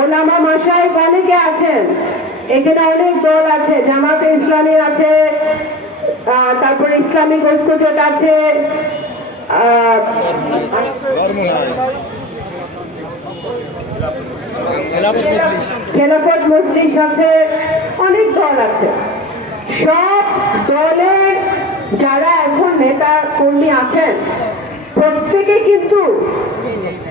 ওলামা মশাই অনেকে আছেন। এখানে অনেক দল আছে, জামাতে ইসলামী আছে তারপরে ইসলামিক ঐক্যজোট আছে খেলাফত মজলিস আছে, অনেক দল আছে। সব দলের যারা এখন নেতা কর্মী আছেন, প্রত্যেকে কিন্তু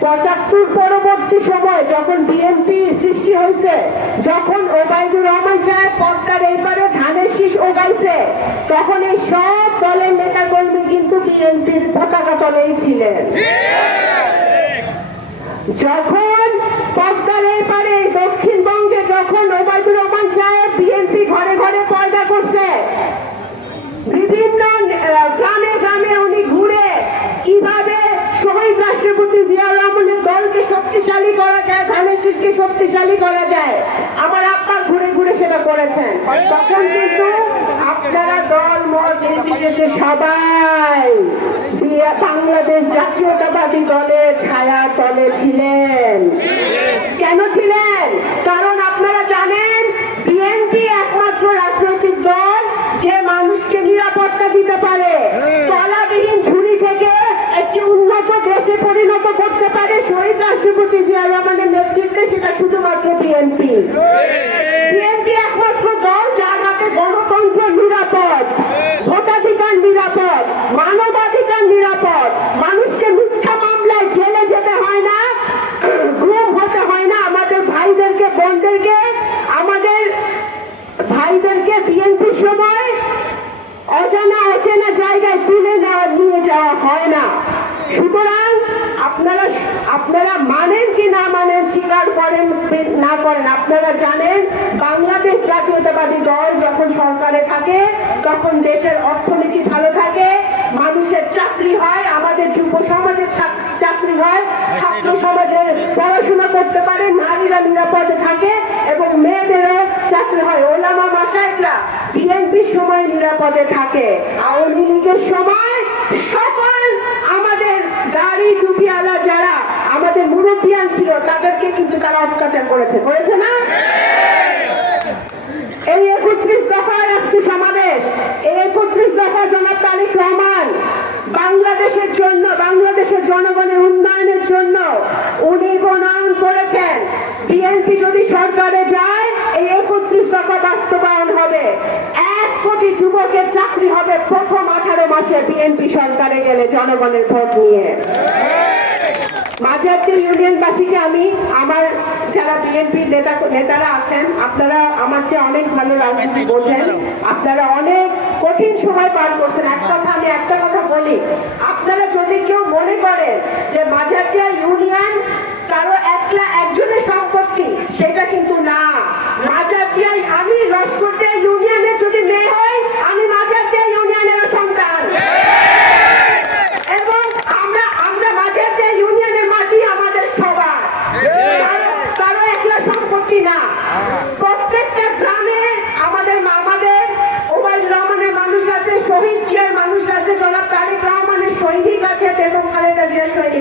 পঁচাত্তর পরবর্তী সময় যখন বিএনপি সৃষ্টি হয়েছে যখন ওবায়দুর রহমান সাহেব পদ্মার এইবারে ধানের শীষ ওগাইছে তখন এই সব দলের নেতা কর্মী কিন্তু বিএনপির পতাকা তলেই ছিলেন। যখন পদ্মার এপারে দক্ষিণবঙ্গে যখন ওবায়দুর রহমান সাহেব বিএনপি ঘরে ঘরে পয়দা করছে বিভিন্ন আহ, গ্রামে গ্রামে উনি ঘুরে কীভাবে শহীদ রাষ্ট্রপতি জিয়াউর রহমানের দলকে শক্তিশালী করা শীষকে শক্তিশালী করা যায়। আমার আপনার ঘুরে ঘুরে সেটা করেছেন। তখন কিন্তু আপনারা দল, মত, নির্বিশেষে সবাই বাংলাদেশ জাতীয়তাবাদী দলের ছায়া তলে ছিলেন। কেন ছিলেন কারণ আপনারা জানেন বিএনপি একমাত্র রাজনৈতিক দল যে মানুষকে নিরাপত্তা দিতে পারে তলাবিহীন ঝুড়ি থেকে একটি উন্নত দেশে পরিণত করতে পারে শহীদ রাষ্ট্রপতি জিয়া রহমানের নেতৃত্বে সেটা শুধুমাত্র বিএনপি। বিএনপি একমাত্র দল যার হাতে গণতন্ত্র নিরাপদ, ভোটাধিকার নিরাপদ, মানবাধিকার নিরাপদ। মানুষকে মিথ্যা মামলায় জেলে যেতে হয় না গুম হতে হয় না। আমাদের ভাইদেরকে, বোনদেরকে, আমাদের ভাইদেরকে বিএনপির সময় অজানা, অচেনা জায়গায় তুলে নেওয়া নিয়ে যাওয়া হয় না। সুতরাং আপনারা আপনারা মানেন কি না মানেন, স্বীকার করেন না করেন, আপনারা জানেন বাংলাদেশ জাতীয়তাবাদী দল যখন সরকারে থাকে, তখন দেশের অর্থনীতি ভালো থাকে, মানুষের চাকরি হয়, আমাদের যুব সমাজের চাকরি হয়, ছাত্র সমাজের পড়াশোনা করতে পারে, নারীরা নিরাপদে থাকে এবং মেয়েদেরও চাকরি হয়। ওলামা মাসায়করা বিএনপির সময় নিরাপদে থাকে। আওয়ামী লীগের সময় সকল আমাদের গাড়ি টুপিওয়ালা যারা মুরব্বিয়ান ছিল, তাদেরকে কিন্তু তারা অত্যাচার করেছে। করেছে না? এই একত্রিশ দফার আজকে সমাবেশ। এই একত্রিশ দফা জনাব তারিক রহমান, বাংলাদেশের জন্য, বাংলাদেশের জনগণের উন্নয়নের জন্য উনি প্রণয়ন করেছেন। বিএনপি যদি সরকারে যায়, এই একত্রিশ দফা বাস্তবায়ন হবে। এক কোটি যুবকের চাকরি হবে প্রথম আঠারো মাসে বিএনপি সরকারে গেলে জনগণের ভোট নিয়ে। মাঝারটি ইউনিয়নবাসীকে আমি আমার যারা বিএনপির নেতা নেতারা আছেন আপনারা আমার চেয়ে অনেক ভালো রাজনীতি বোঝেন। আপনারা অনেক কঠিন সময় পার করছেন। এক কথা আমি একটা কথা বলি। আপনারা যদি কেউ মনে করেন যে মাঝারটিয়া ইউনিয়ন কারও একলা একজনের সম্পত্তি সেটা কিন্তু না মাঝারটিয়ায় আমি লস্করটিয়া ইউনিয়নের যদি মেয়ে হই আমি মাঝারটিয়া ইউনিয়নের সন্তান এবং আমরা আমরা মাঝেতে ইউনিয়নের মাটি আমাদের সবার কারো- কারও একলা সম্পত্তি না প্রত্যেকটা গ্রামে আমাদের আমাদের ওবায়দ রহমানের মানুষ আছে শহীদ জিয়ার মানুষ আছে জনাব তারিক রহমানের সৈনিক আছে বেগম খালেদা জিয়ার সৈনিক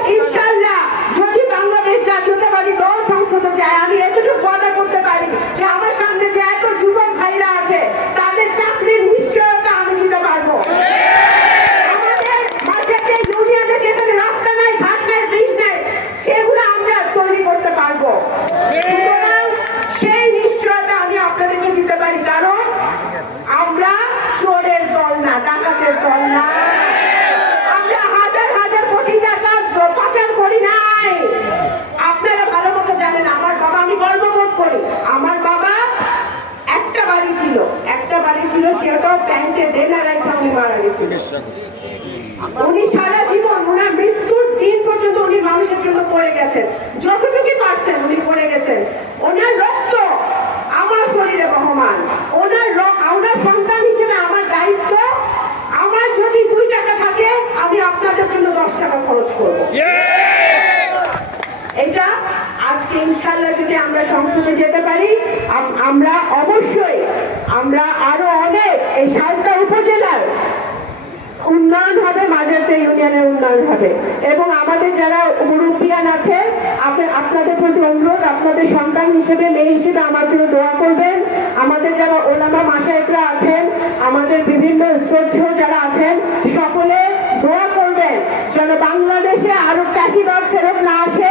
উনি সারা জীবন ওনার মৃত্যুর দিন পর্যন্ত উনি মানুষের জন্য গেছেন। যতটুকু পারছেন, উনি গেছেন। ওনার রক্ত আমার শরীরে বহমান। ওনার ওনার সন্তান হিসেবে আমার দায়িত্ব। আমার যদি দুই টাকা থাকে, আমি আপনাদের জন্য দশ টাকা খরচ করব। এটা আজকে ইনশাল্লাহ যদি আমরা সংসদে যেতে পারি আমরা অবশ্যই, আমরা আরও অনেক এই সারদা উপজেলা উন্নয়ন হবে মাঝারতে ইউনিয়নের উন্নয়ন হবে। এবং আমাদের যারা মুরব্বিয়ান আছে আপনাদের প্রতি অনুরোধ, আপনাদের সন্তান হিসেবে, মেয়ে হিসেবে আমার জন্য দোয়া করবেন। আমাদের যারা ওলামা মাসায়করা আছেন, আমাদের বিভিন্ন শ্রদ্ধেয় যারা আছেন, সকলে দোয়া করবেন, যেন বাংলাদেশে আরও প্যাসিবাদ ফেরত না আসে